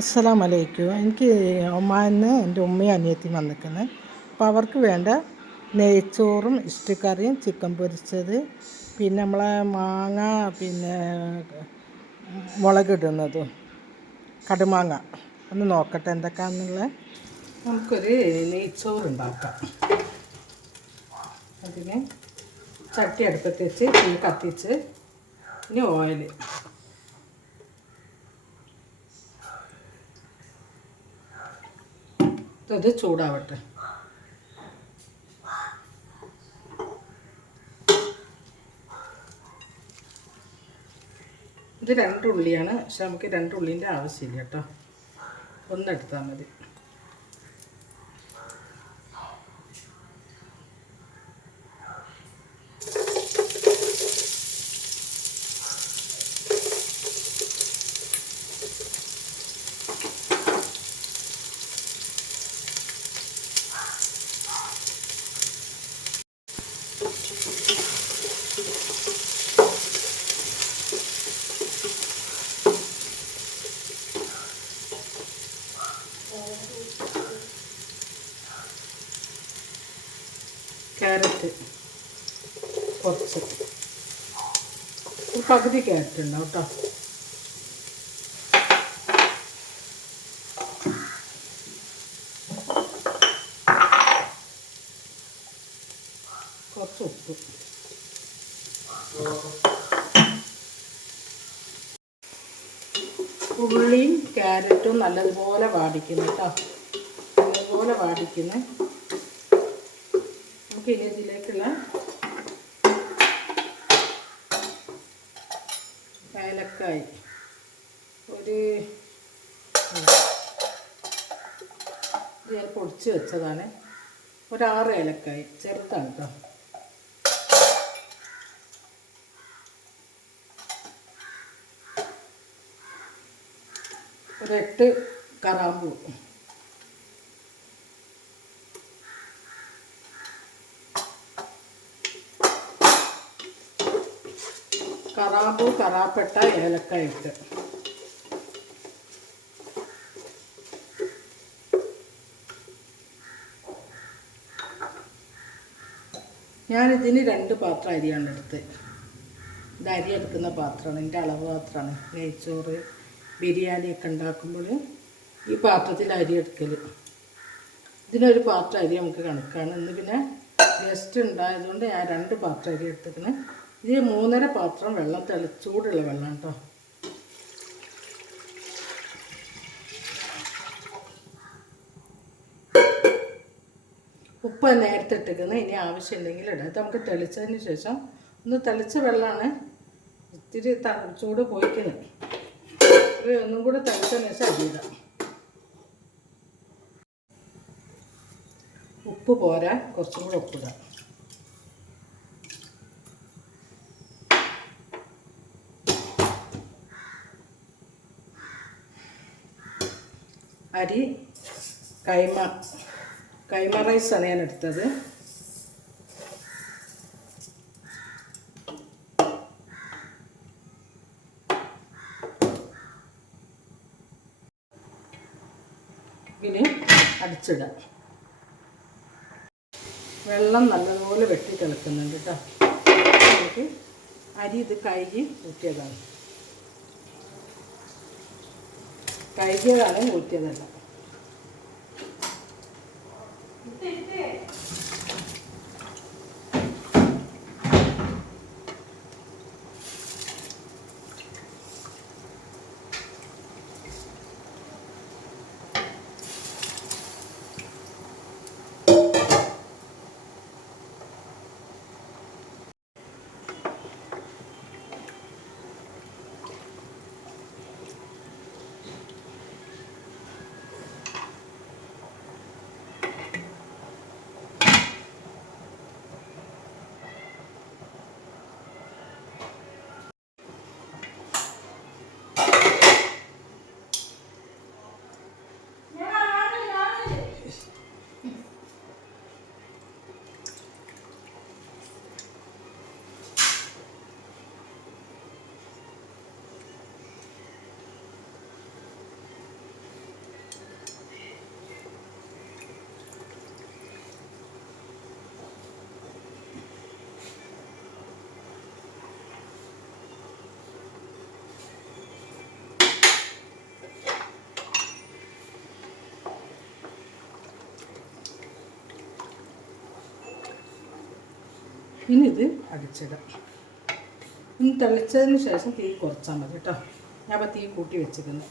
അസ്സലാം വലൈക്കും എനിക്ക് ഒമാനിന്ന് എന്റെ ഉമ്മയും അനിയത്തിയും വന്നിരിക്കുന്നത് അപ്പോൾ അവർക്ക് വേണ്ട നെയ്ച്ചോറും ഇഷ്ടിക്കറിയും ചിക്കൻ പൊരിച്ചത് പിന്നെ നമ്മളെ മാങ്ങ പിന്നെ മുളകിടുന്നതും കടുമാങ്ങ. ഒന്ന് നോക്കട്ടെ എന്തൊക്കെയാണെന്നുള്ളത്. നമുക്കൊരു നെയ്ച്ചോറ് ഉണ്ടാക്കാം. അതിന് ചട്ടി അടുപ്പത്ത് വെച്ച് തീ കത്തിച്ച് ഇനി ഓയിൽ. ഇത് ചൂടാവട്ടെ. ഇത് രണ്ടുള്ളിയാണ് പക്ഷെ നമുക്ക് രണ്ട് ഉള്ളീന്റെ ആവശ്യമില്ല കേട്ടോ. ഒന്നെടുത്താൽ മതി ക്യാരറ്റ് കുറച്ച് ഒരു പകുതി ക്യാരറ്റ് ഉണ്ടാവും കേട്ടോ. കുറച്ച് ഉപ്പ്. ഉള്ളിയും ക്യാരറ്റും നല്ലതുപോലെ വാടിക്കുന്നു കേട്ടോ. നല്ലതുപോലെ വാടിക്കുന്നു നമുക്ക് ഇനി ഏലക്കായി ഒരു ഞാൻ പൊടിച്ച് വെച്ചതാണ്. ഒരാറ് ഏലക്കായി. ചെറുതാണ് കേട്ടോ ഒരെട്ട് കറാമ്പൂ. കറാമ്പൂ കറാപ്പെട്ട ഏലക്ക ഇട്ട്. ഞാനിതിന് രണ്ട് പാത്രം അരിയാണ് എടുത്ത്. ഇത് അരി എടുക്കുന്ന പാത്രമാണ്. എന്റെ അളവ് പാത്രമാണ്. നെയ്ച്ചോറ് ബിരിയാണിയൊക്കെ ഉണ്ടാക്കുമ്പോൾ ഈ പാത്രത്തിൽ അരി എടുക്കൽ ഇതിനൊരു പാത്രം അരി നമുക്ക് കണക്കാണ്. ഇന്ന് പിന്നെ ഗസ്റ്റ് ഉണ്ടായതുകൊണ്ട് ഞാൻ രണ്ട് പാത്രം അരി എടുത്തിരിക്കണ്. ഇത് മൂന്നര പാത്രം വെള്ളം തെളി ചൂടുള്ള വെള്ളം കേട്ടോ ഉപ്പ് നേരത്തെ ഇട്ടിരിക്കുന്നത് ഇനി ആവശ്യമില്ലെങ്കിൽ ഇടാം. ഇത് നമുക്ക് തെളിച്ചതിന് ശേഷം ഒന്ന് തെളിച്ച വെള്ളമാണ് ഇത്തിരി ചൂട് പോയിക്കുന്നത്. ഒന്നും കൂടെ തെളിച്ചതിന് ശേഷം അടിയിടാം ഉപ്പ് പോരാ. കുറച്ചും കൂടെ ഉപ്പിടാം അരി കൈമ കൈമ റൈസാണ് ഞാൻ എടുത്തത്. ഇനി അടിച്ചിടാം. വെള്ളം നല്ലതുപോലെ വെട്ടി തിളക്കുന്നുണ്ട് കേട്ടോ നമുക്ക് അരി ഇത് കഴുകി ഊറ്റിയതാണ്. കഴുകിയതാണ് ഊറ്റിയതല്ല. ഇനി ഇത് അടിച്ചിടാം. ഇനി തെളിച്ചതിന് ശേഷം തീ കുറച്ചാൽ മതി കേട്ടോ. ഞാൻ അപ്പോൾ തീ കൂട്ടി വെച്ചിരുന്നു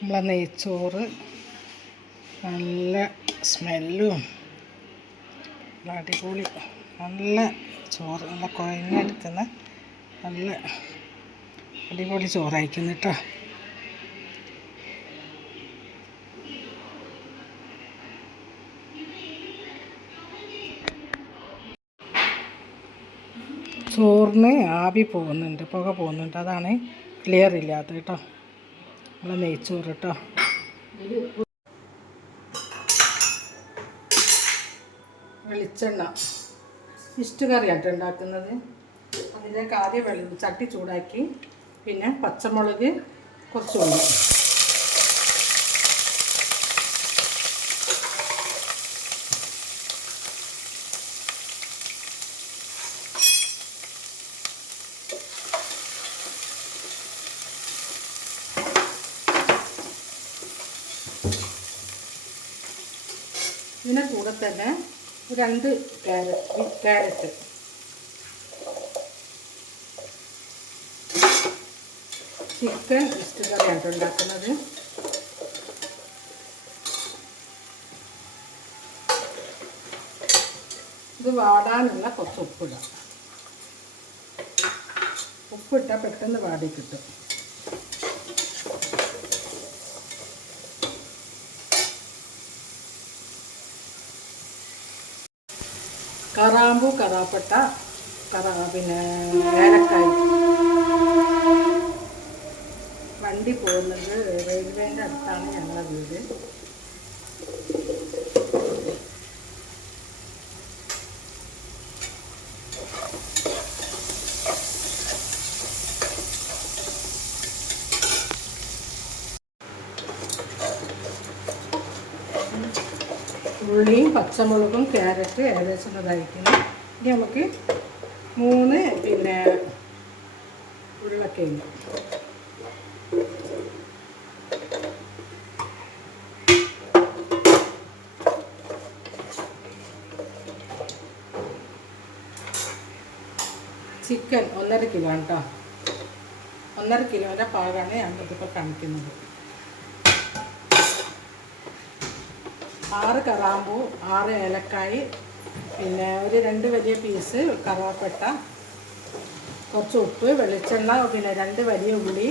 നമ്മളെ നെയ്ച്ചോറ് നല്ല സ്മെല്ലും അടിപൊളി നല്ല ചോറ് നല്ല കുഴഞ്ഞെടുക്കുന്ന നല്ല അടിപൊളി ചോറായിരിക്കുന്നു കേട്ടോ ചോറിന് ആവി പോകുന്നുണ്ട് പുക പോകുന്നുണ്ട്. അതാണ് ക്ലിയർ ഇല്ലാത്ത കേട്ടോ. നമ്മളെ നെയ്ച്ചോറ് കേട്ടോ. വെളിച്ചെണ്ണ. ഇഷ്ട കറിയാട്ടോ ഉണ്ടാക്കുന്നത്. അതിലേക്ക് ആദ്യം വെള്ളം ചട്ടി ചൂടാക്കി പിന്നെ പച്ചമുളക് കുറച്ച് ഉള്ളി ഇതിനെ കൂടെ തന്നെ രണ്ട് ക്യാരറ്റ് ക്യാരറ്റ്. ചിക്കൻ ഇഷ്ട കറിയാണ് ഉണ്ടാക്കുന്നത്. ഇത് വാടാനുള്ള കുറച്ച് ഉപ്പിടാം. ഉപ്പിട്ടാൽ പെട്ടെന്ന് വാടി കിട്ടും. കറാമ്പു കറാപ്പട്ട കറ പിന്നെ ഏലക്കായ്. വണ്ടി പോകുന്നത് റെയിൽവേന്റെ അടുത്താണ് ഞങ്ങളുടെ വീട്. ഉള്ളിയും പച്ചമുളകും ക്യാരറ്റ് ഏകദേശം ഇതായിരിക്കുന്നു. ഇനി നമുക്ക് മൂന്ന് പിന്നെ ഉരുളക്കിഴങ്ങ്. ചിക്കൻ ഒന്നര കിലോ കേട്ടോ. ഒന്നര കിലോന്റെ പാകാണ് ഇതിപ്പോൾ കാണിക്കുന്നത്. ആറ് കറാമ്പൂ ആറ് ഏലക്കായ് പിന്നെ ഒരു രണ്ട് വലിയ പീസ് കറുവപ്പട്ട കുറച്ച് ഉപ്പ് വെളിച്ചെണ്ണ പിന്നെ രണ്ട് വലിയ ഉള്ളി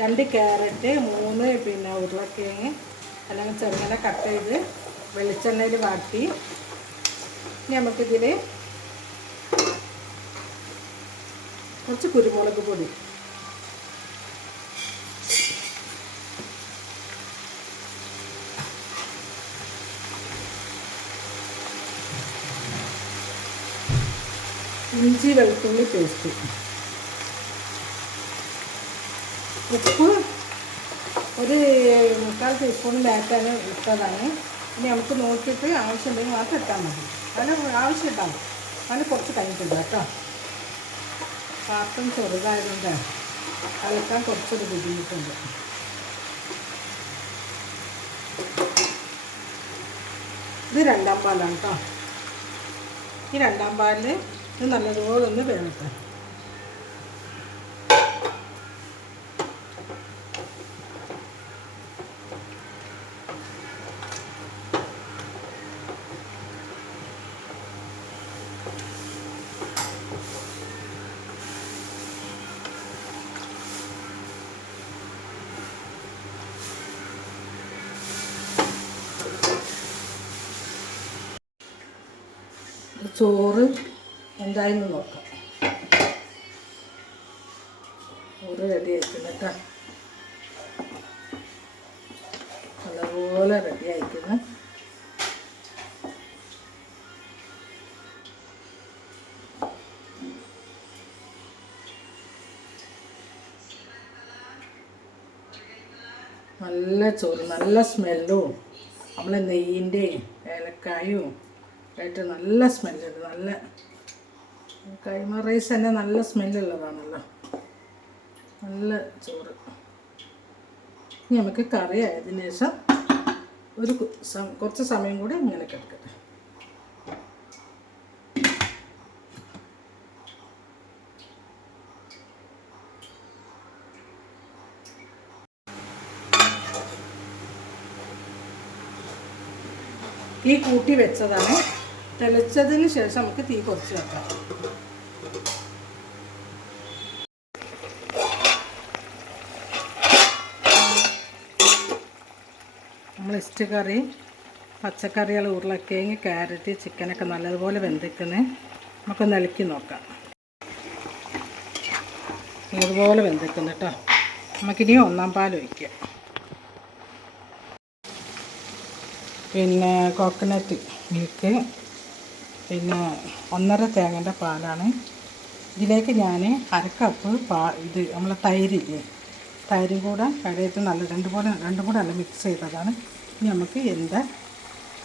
രണ്ട് ക്യാരറ്റ് മൂന്ന് പിന്നെ ഉരുളക്കിഴങ്ങ് അല്ലെങ്കിൽ ചെറുങ്ങനെ കട്ട് ചെയ്ത് വെളിച്ചെണ്ണയിൽ വാട്ടി. നമുക്കിതിൽ കുറച്ച് കുരുമുളക് പൊടി ഇഞ്ചി വെളുത്തുള്ളി പേസ്റ്റ്. ഉപ്പ് ഒരു മുക്കാൽ ടീസ്പൂൺ ബാറ്റാണ് ഇട്ടതാണ്. ഇനി നമുക്ക് നോക്കിയിട്ട് ആവശ്യമുണ്ടെങ്കിൽ മാത്രം ഇട്ടാൽ മതി. അതിന് ആവശ്യം ഇട്ടാൽ അതിന് കുറച്ച് കഴിഞ്ഞിട്ടുണ്ട് കേട്ടോ. പാത്രം ചെറുതായതുകൊണ്ട് കലക്കാൻ കുറച്ചൊരു ബുദ്ധിമുട്ടുണ്ട്. ഇത് രണ്ടാം പാലാണ് കേട്ടോ. ഈ രണ്ടാം പാലിൽ ഇത് നല്ലതുപോലെ ഒന്ന് വേവട്ടെ. ചോറ് എന്തായെന്ന് നോക്കാം. ഓറ് റെഡി ആയിട്ടുണ്ട് കേട്ടോ നല്ലപോലെ റെഡി ആയിട്ടുണ്ട്. നല്ല ചോറ് നല്ല സ്മെല്ലും നമ്മളെ നെയ്യിന്റെയും ഏലക്കായും ആയിട്ട് നല്ല സ്മെല്ലുണ്ട് നല്ല കൈമ റൈസ് തന്നെ നല്ല സ്മെല്ലുള്ളതാണല്ലോ. നല്ല ചോറ്. ഇനി നമുക്ക് കറി ആയതിനു ശേഷം ഒരു കുറച്ച് സമയം കൂടി ഇങ്ങനെ കിടക്കട്ടെ. ഈ കൂട്ടി വെച്ചതാണ്. തെളിച്ചതിന് ശേഷം നമുക്ക് തീ കുറച്ച് വെക്കാം. നമ്മൾ ഇസ്റ്റ് കറി പച്ചക്കറികൾ ഉരുളക്കിഴങ്ങ് ക്യാരറ്റ് ചിക്കനൊക്കെ നല്ലതുപോലെ വെന്തിക്കുന്നത് നമുക്കൊന്ന് ഇളക്കി നോക്കാം. നല്ലതുപോലെ വെന്തിക്കുന്നു കേട്ടോ നമുക്കിനി ഒന്നാം പാൽ ഒഴിക്കാം. പിന്നെ കോക്കനട്ട് മിൽക്ക് പിന്നെ ഒന്നര തേങ്ങന്റെ പാലാണ് ഇതിലേക്ക് ഞാൻ അരക്കപ്പ് പാ ഇത് നമ്മളെ തൈരില്ലേ തൈരും കൂടെ കടയത്ത് നല്ല രണ്ടും കൂടെ രണ്ടും കൂടെ നല്ല മിക്സ് ചെയ്തതാണ്. ഇനി നമുക്ക് എന്റെ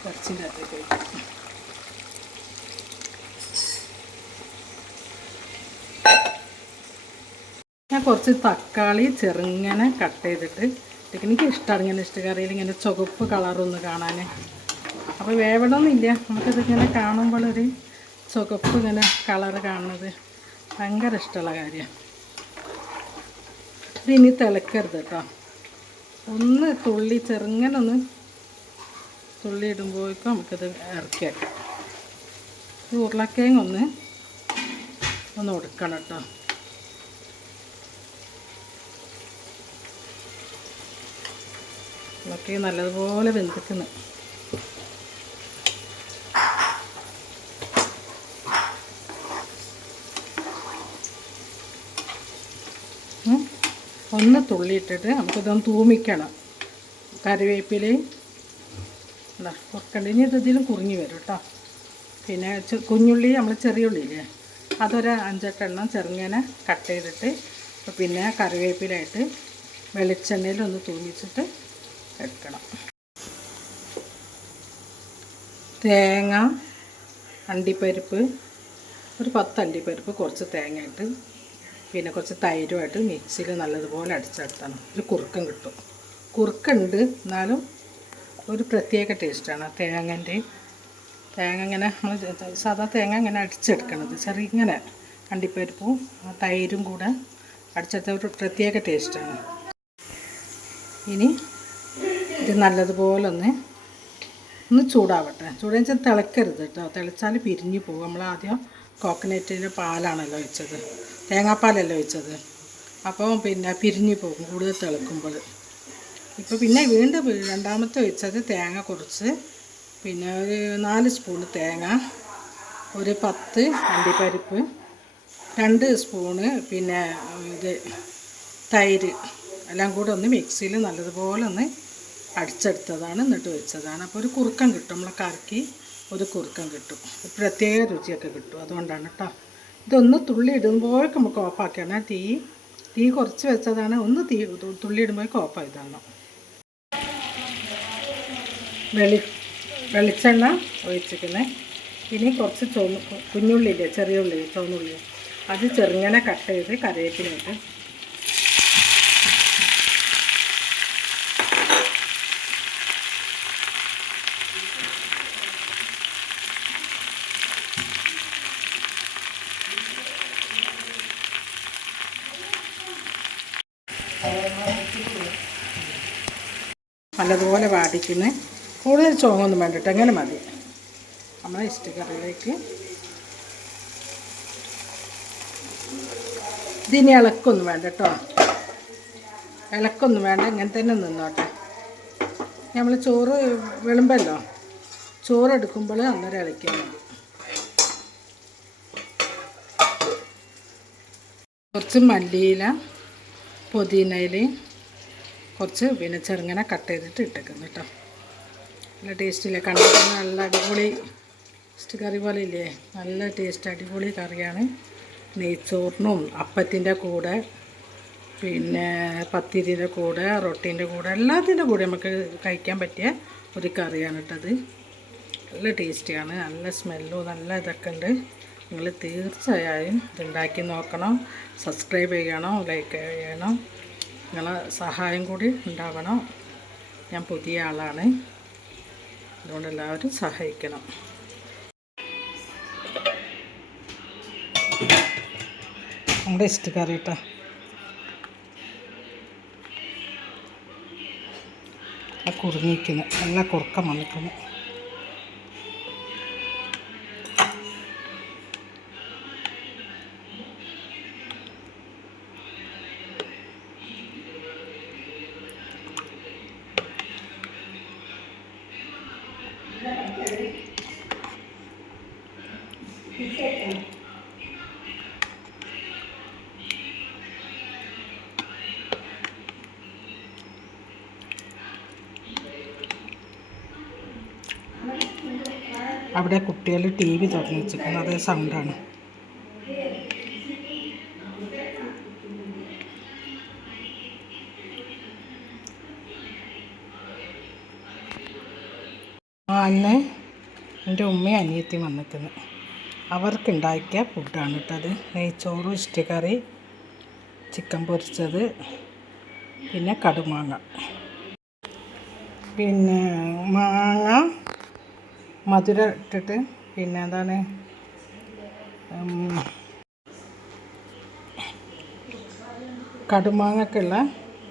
ഇറച്ചിന്റെ അകത്തേക്ക് ഞാൻ കുറച്ച് തക്കാളി ചെറുങ്ങനെ കട്ട് ചെയ്തിട്ട് എനിക്ക് ഇഷ്ടമാണ് ഇങ്ങനെ ഇഷ്ടക്കറിയിൽ ഇങ്ങനെ ചുവപ്പ് കളറൊന്ന് കാണാൻ അപ്പോൾ വേവണമെന്നില്ല നമുക്കിത് കാണുമ്പോൾ കാണുമ്പോഴൊരു ചുവപ്പ് ഇങ്ങനെ കളറ് കാണുന്നത്. ഭയങ്കര ഇഷ്ടമുള്ള കാര്യമാണ് ഇതിനി തിളക്കരുത് കേട്ടോ. ഒന്ന് തുള്ളി ചെറുങ്ങനെ ഒന്ന് തുള്ളി ഇടുമ്പോഴേക്കും നമുക്കിത് ഇറക്കിയാക്കാം ഇത് ഉരുളക്കിഴങ്ങ് ഒന്ന് ഒന്ന് ഒടുക്കണം കേട്ടോ. ഉരുളക്കേ നല്ലതുപോലെ വെന്തിക്കുന്നു ഒന്ന് തുള്ളിയിട്ടിട്ട് നമുക്കിതൊന്ന് തൂമിക്കണം. കറിവേപ്പിലയും എന്താ കുറക്കണ്ട ഇനി ഇത് ഇതിലും കുറുങ്ങി വരും കേട്ടോ. പിന്നെ കുഞ്ഞുള്ളി നമ്മൾ ചെറിയ ഉള്ളിയില്ലേ അതൊരു അഞ്ചെട്ടെണ്ണം ചെറുങ്ങനെ കട്ട് ചെയ്തിട്ട് പിന്നെ കറിവേപ്പിലായിട്ട് വെളിച്ചെണ്ണയിൽ ഒന്ന് തൂമിച്ചിട്ട് എടുക്കണം. തേങ്ങ അണ്ടിപ്പരിപ്പ് ഒരു പത്ത് അണ്ടിപ്പരിപ്പ് കുറച്ച് തേങ്ങ ഇട്ട് പിന്നെ കുറച്ച് തൈരുമായിട്ട് മിക്സിയിൽ നല്ലതുപോലെ അടിച്ചെടുത്തണം ഒരു കുറുക്കം കിട്ടും. കുറുക്കുണ്ട്. എന്നാലും ഒരു പ്രത്യേക ടേസ്റ്റാണ്. ആ തേങ്ങന്റെ തേങ്ങ ഇങ്ങനെ നമ്മൾ സാധാ തേങ്ങ ഇങ്ങനെ അടിച്ചെടുക്കണത്. ചെറിയ ഇങ്ങനെ അണ്ടിപ്പരിപ്പും ആ തൈരും കൂടെ അടിച്ചെടുത്ത ഒരു പ്രത്യേക ടേസ്റ്റാണ്. ഇനി ഇത് നല്ലതുപോലെ ഒന്ന് ഒന്ന് ചൂടാവട്ടെ. ചൂടാന്ന് വെച്ചാൽ തിളക്കരുത് കേട്ടോ. തിളച്ചാൽ പിരിഞ്ഞു പോകും. നമ്മൾ ആദ്യം കോക്കനറ്റിന്റെ പാലാണല്ലോ ഒഴിച്ചത് തേങ്ങാപ്പാലല്ലോ ഒഴിച്ചത് അപ്പോൾ പിന്നെ പിരിഞ്ഞു പോകും കൂടുതൽ തിളക്കുമ്പോൾ. ഇപ്പോൾ പിന്നെ വീണ്ടും രണ്ടാമത്തെ ഒഴിച്ചത് തേങ്ങ കുറച്ച് പിന്നെ ഒരു നാല് സ്പൂൺ തേങ്ങ ഒരു പത്ത് അണ്ടിപ്പരിപ്പ് രണ്ട് സ്പൂണ് പിന്നെ ഇത് തൈര്. എല്ലാം കൂടെ ഒന്ന് മിക്സിയിൽ നല്ലതുപോലെ ഒന്ന് അടിച്ചെടുത്തതാണ് എന്നിട്ട് വെച്ചതാണ്. അപ്പോൾ ഒരു കുറുക്കം കിട്ടും നമ്മളെ കറക്കി ഒരു കുറുക്കം കിട്ടും. പ്രത്യേക രുചിയൊക്കെ കിട്ടും. അതുകൊണ്ടാണ് കേട്ടോ ഇതൊന്ന് തുള്ളി ഇടുമ്പോഴൊക്കെ നമുക്ക് ഓഫാക്കിയാണ് തീ തീ കുറച്ച് വെച്ചതാണ്. ഒന്ന് തീ തുള്ളി ഇടുമ്പോഴേക്ക് ഓഫ് ചെയ്താണ് വെളി വെളിച്ചെണ്ണ ഒഴിച്ചിരിക്കുന്നത് ഇനി കുറച്ച് ചുവന്ന് കുഞ്ഞുള്ളിയില്ലേ ചെറിയ ഉള്ളി ചുവന്നുള്ളി. അത് ചെറുങ്ങനെ കട്ട് ചെയ്ത് കറിവേപ്പിലിട്ട് നല്ലതുപോലെ വാടിക്കുന്നത് കൂടുതൽ ചോങ്ങൊന്നും വേണ്ടിട്ട് അങ്ങനെ മതി. നമ്മളെ ഇഷ്ട കറിയിലേക്ക് ഇതിനി ഇളക്കൊന്നും വേണ്ട കേട്ടോ. ഇളക്കൊന്നും വേണ്ട ഇങ്ങനെ തന്നെ നിന്നോട്ടെ. നമ്മൾ ചോറ് വിളുമ്പല്ലോ. ചോറ് എടുക്കുമ്പോൾ അന്നേരം ഇളക്കിയാൽ കുറച്ച് മല്ലിയില പുതിനയില കുറച്ച് പിന്നെ ചെറുങ്ങനെ കട്ട് ചെയ്തിട്ട് ഇട്ടേക്കുന്നു കേട്ടോ. നല്ല ടേസ്റ്റില്ലേ കണ്ടിട്ട് നല്ല അടിപൊളി ടേസ്റ്റ് കറി പോലെ ഇല്ലേ? നല്ല ടേസ്റ്റ് അടിപൊളി കറിയാണ്. നെയ്ച്ചോറിനും അപ്പത്തിന്റെ കൂടെ പിന്നെ പത്തിരിന്റെ കൂടെ റൊട്ടീന്റെ കൂടെ എല്ലാത്തിന്റെ കൂടെ നമുക്ക് കഴിക്കാൻ പറ്റിയ ഒരു കറിയാണ് കേട്ടത് നല്ല ടേസ്റ്റിയാണ് നല്ല സ്മെല്ലും നല്ല ഇതൊക്കെ ഉണ്ട്. നിങ്ങൾ തീർച്ചയായും ഇതുണ്ടാക്കി നോക്കണം. സബ്സ്ക്രൈബ് ചെയ്യണം ലൈക്ക് ചെയ്യണം. നിങ്ങളെ സഹായം കൂടി ഉണ്ടാവണം. ഞാൻ പുതിയ ആളാണ്. അതുകൊണ്ട് എല്ലാവരും സഹായിക്കണം. നമ്മുടെ ഇഷ്ടക്കാരി കേട്ടോ ആ കുറുങ്ങിക്കുന്നു നല്ല കുറുക്കം വന്നിക്കുന്നു അവിടെ കുട്ടികൾ ടി വി തുറന്നു വെച്ചിരിക്കുന്നത് അതേ സൗണ്ടാണ് അന്ന് എന്റെ ഉമ്മയും അനിയത്തിയും വന്നിക്കുന്നു അവർക്കുണ്ടാക്കിയ ഫുഡാണ് കേട്ടത് നെയ്ച്ചോറ് ഇഷ്ടിക്കറി ചിക്കൻ പൊരിച്ചത് പിന്നെ കടുമാങ്ങ. പിന്നെ മാങ്ങ മധുരം ഇട്ടിട്ട് പിന്നെ എന്താണ് കടുമാങ്ങക്കുള്ള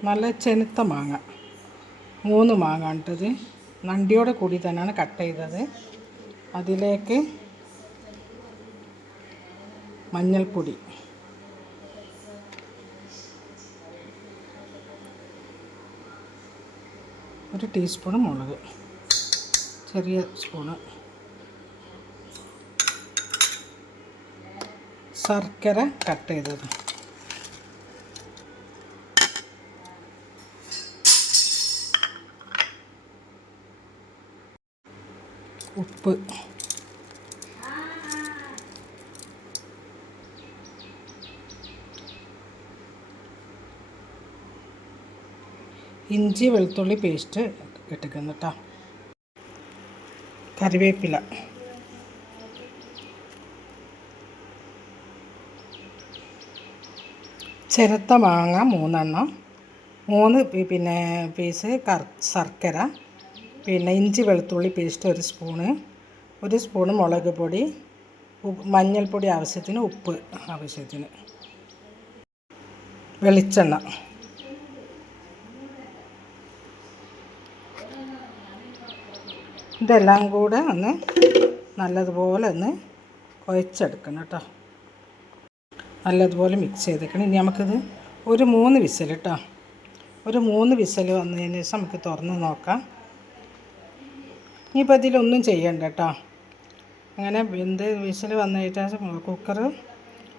നല്ല ചെനുത്ത മാങ്ങ. മൂന്ന് മാങ്ങ ഇട്ടത് നണ്ടിയോടെ കൂടി തന്നെയാണ് കട്ട് ചെയ്തത്. അതിലേക്ക് മഞ്ഞൾപ്പൊടി. ഒരു ടീസ്പൂൺ മുളക്. ചെറിയ സ്പൂണ് ശർക്കര കട്ട് ചെയ്തത്. ഉപ്പ്. ഇഞ്ചി വെളുത്തുള്ളി പേസ്റ്റ് ഇട്ടിക്കുന്നു കേട്ടോ കറിവേപ്പില. ചിരത്ത മാങ്ങ മൂന്നെണ്ണം. മൂന്ന് പിന്നെ പീസ് ശർക്കര. പിന്നെ ഇഞ്ചി വെളുത്തുള്ളി പേസ്റ്റ് ഒരു സ്പൂണ്. ഒരു സ്പൂണ് മുളക് പൊടി. മഞ്ഞൾപ്പൊടി ആവശ്യത്തിന് ഉപ്പ് ആവശ്യത്തിന്. വെളിച്ചെണ്ണ. ഇതെല്ലാം കൂടെ ഒന്ന് നല്ലതുപോലെ ഒന്ന് കുഴച്ചെടുക്കണം കേട്ടോ. നല്ലതുപോലെ മിക്സ് ചെയ്തേക്കണം ഇനി നമുക്കിത് ഒരു മൂന്ന് വിസൽ കേട്ടോ. ഒരു മൂന്ന് വിസൽ വന്നതിന് ശേഷം നമുക്ക് തുറന്ന് നോക്കാം. ഇനിയിപ്പോൾ ഇതിലൊന്നും ചെയ്യണ്ട കേട്ടോ. അങ്ങനെ വെന്ത് വിസൽ വന്നതിന് ശേഷം കുക്കർ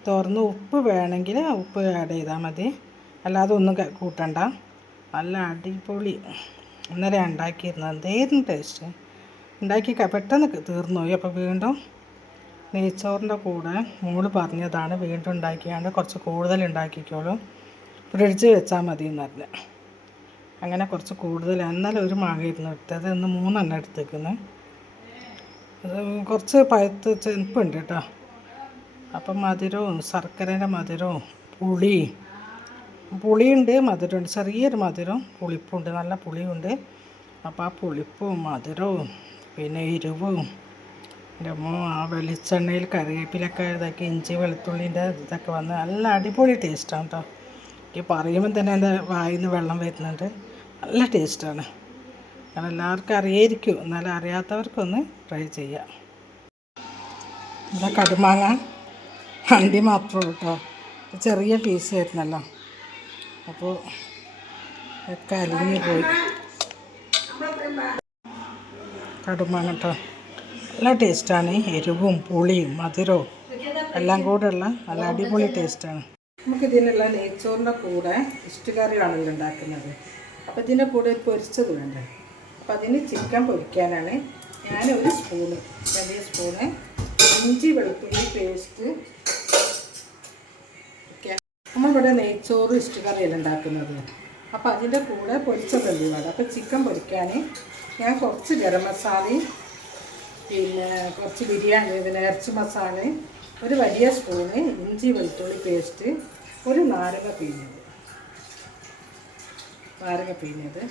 തുറന്ന് ഉപ്പ് വേണമെങ്കിൽ ഉപ്പ് ആഡ് ചെയ്താൽ മതി. അല്ലാതെ ഒന്നും കൂട്ടണ്ട. നല്ല അടിപൊളി. ഇന്നലെ ഉണ്ടാക്കിയിരുന്നത്. എന്തേലും ടേസ്റ്റ് ഉണ്ടാക്കി പെട്ടെന്ന് തീർന്നു പോയി അപ്പോൾ വീണ്ടും നെയ്ച്ചോറിന്റെ കൂടെ മോൾ പറഞ്ഞതാണ് വീണ്ടും ഉണ്ടാക്കിയാണ്ട് കുറച്ച് കൂടുതൽ ഉണ്ടാക്കിക്കോളൂ. ഫ്രിഡ്ജ് വെച്ചാൽ മതി എന്ന് പറഞ്ഞു. അങ്ങനെ കുറച്ച് കൂടുതൽ. എന്നാൽ ഒരു മാങ്ങയിരുന്നു എടുത്തത്. ഇന്ന് മൂന്നെണ്ണം എടുത്തേക്കുന്നത് അത് കുറച്ച് പഴുത്ത് ചെനുപ്പുണ്ട് കേട്ടോ. അപ്പം മധുരവും ശർക്കരേന്റെ മധുരവും പുളി. പുളിയുണ്ട് മധുരമുണ്ട്. ചെറിയൊരു മധുരം പുളിപ്പുണ്ട്. നല്ല പുളിയുണ്ട്. അപ്പോൾ ആ പുളിപ്പും മധുരവും പിന്നെ എരിവും എന്റെ അമ്മ ആ വെളിച്ചെണ്ണയിൽ കറിവേപ്പിലൊക്കെ ഇതാക്കി ഇഞ്ചി വെളുത്തുള്ളിന്റെ ഇതൊക്കെ വന്ന് നല്ല അടിപൊളി ടേസ്റ്റാണ് കേട്ടോ എനിക്ക് പറയുമ്പോൾ തന്നെ എന്റെ വായിൽ നിന്ന് വെള്ളം വരുന്നുണ്ട്. നല്ല ടേസ്റ്റാണ്. കാരണം എല്ലാവർക്കും അറിയായിരിക്കും. എന്നാലും അറിയാത്തവർക്കൊന്ന് ട്രൈ ചെയ്യാം. ഇവിടെ കടുമാങ്ങ അണ്ടി മാത്രമേ കേട്ടോ ചെറിയ പീസ് ആയിരുന്നല്ലോ. അപ്പോൾ ഒക്കെ അലിഞ്ഞു പോയി. കടുമാങ്ങ കേട്ടോ നല്ല ടേസ്റ്റാണ്. എരിവും പുളിയും മധുരവും എല്ലാം കൂടെ ഉള്ള നല്ല അടിപൊളി ടേസ്റ്റാണ്. നമുക്ക് ഇതിനുള്ള നെയ്ച്ചോറിന്റെ കൂടെ ഇഷ്ടകറിയാണല്ലോ ഉണ്ടാക്കുന്നത്. അപ്പോൾ ഇതിന്റെ കൂടെ പൊരിച്ചത് വേണ്ടേ? അപ്പോൾ അതിന് ചിക്കൻ പൊരിക്കാനാണ് ഞാൻ ഒരു സ്പൂണ് വലിയ സ്പൂണ് ഇഞ്ചി വെളുത്തുള്ളി പേസ്റ്റ് നമ്മളിവിടെ നെയ്ച്ചോറ് ഇഷ്ടകറിയല്ല ഉണ്ടാക്കുന്നത്. അപ്പോൾ അതിന്റെ കൂടെ പൊരിച്ചതല്ലേ വേണം അപ്പോൾ ചിക്കൻ പൊരിക്കാൻ ഞാൻ കുറച്ച് ഗരം മസാലയും പിന്നെ കുറച്ച് ബിരിയാണി പിന്നെ ഇറച്ചി മസാല ഒരു വലിയ സ്പൂണ് ഇഞ്ചി വെളുത്തുള്ളി പേസ്റ്റ് ഒരു നാരക പിഴിഞ്ഞത് നാരക പിഴിഞ്ഞത്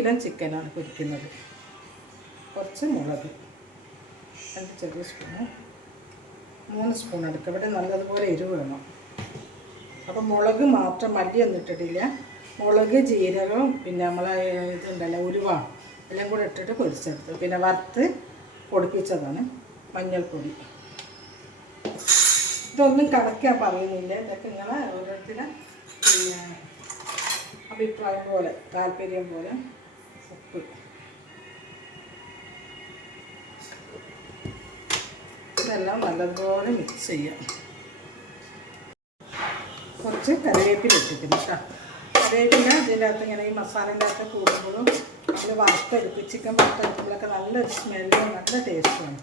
കിലോ ചിക്കനാണ് പൊരിക്കുന്നത്. കുറച്ച് മുളക്. രണ്ട് ചെറിയ സ്പൂണ് മൂന്ന് സ്പൂൺ എടുക്കുക ഇവിടെ നല്ലതുപോലെ എരിവ് വേണം. അപ്പം മുളക് മാത്രം മല്ലിയൊന്നും ഇട്ടിട്ടില്ല മുളക് ജീരകം പിന്നെ നമ്മളെ ഇതുണ്ടല്ലോ ഉരുവ എല്ലാം കൂടെ ഇട്ടിട്ട് പൊരിച്ചെടുത്തു. പിന്നെ വറുത്ത് പൊടിപ്പിച്ചതാണ് മഞ്ഞൾപ്പൊടി. ഇതൊന്നും കണക്കാൻ പറയുന്നില്ല. ഇതൊക്കെ നിങ്ങളെ ഓരോരുത്തരും പിന്നെ അഭിപ്രായം പോലെ താല്പര്യം പോലെ. ഉപ്പ്. ഇതെല്ലാം നല്ലതുപോലെ മിക്സ് ചെയ്യാം. കുറച്ച് കറിവേപ്പില ഇട്ടിട്ടുണ്ട് കേട്ടോ. കറിവേപ്പില ഇതിന്റെ അകത്ത് ഇങ്ങനെ ഈ മസാലന്റെ അകത്ത് കൂടുമ്പോഴും നമ്മൾ വറുത്തെടുക്കും ചിക്കൻ വറുത്തെടുക്കുമ്പോഴൊക്കെ നല്ലൊരു സ്മെല്ലും നല്ല ടേസ്റ്റുമാണ്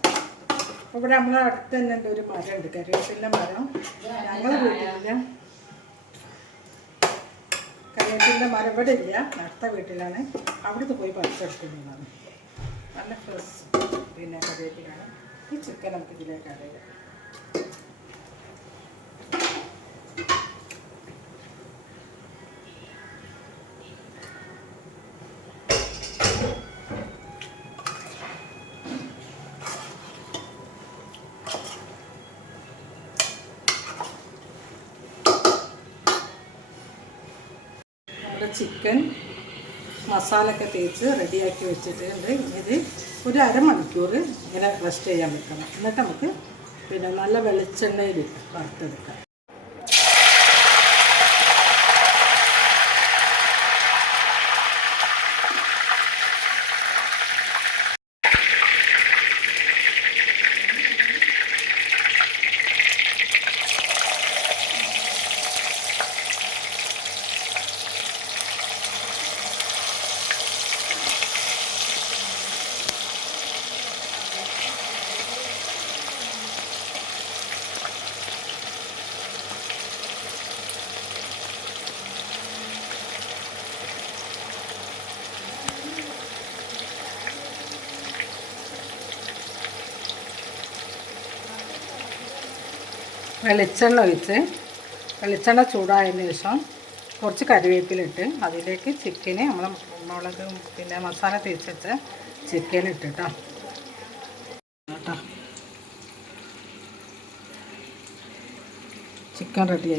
അപ്പോൾ ഇവിടെ നമ്മളെ അടുത്ത് തന്നെ ഉണ്ട് ഒരു മരം ഉണ്ട് കറിവേപ്പിന്റെ മരം. ഞങ്ങളെ വീട്ടിലില്ല. കറിവേപ്പിന്റെ മരം ഇവിടെ ഇല്ല. അടുത്ത വീട്ടിലാണ്. അവിടുത്തെ പോയി പറിച്ചെടുക്കുന്നതാണ് നല്ല ഫ്രഷ് പിന്നെ കറിവേപ്പിലാണ് ഈ ചിക്കൻ നമുക്ക് ഇതിലേക്ക് അറിയാം നമ്മുടെ ചിക്കൻ മസാലയൊക്കെ തേച്ച് റെഡിയാക്കി വെച്ചിട്ടുണ്ട്. ഇത് ഒരു അരമണിക്കൂർ ഇങ്ങനെ റെസ്റ്റ് ചെയ്യാൻ വെക്കണം. എന്നിട്ട് നമുക്ക് പിന്നെ നല്ല വെളിച്ചെണ്ണയിൽ വറുത്തെടുക്കാം. വെളിച്ചെണ്ണ ഒഴിച്ച് വെളിച്ചെണ്ണ ചൂടായതിന് ശേഷം കുറച്ച് കരിവേപ്പിലിട്ട് അതിലേക്ക് ചിക്കന് നമ്മൾ മുളക് പിന്നെ മസാല തേച്ചിട്ട് ചിക്കൻ ഇട്ടിട്ടോ കേട്ടോ ചിക്കൻ റെഡി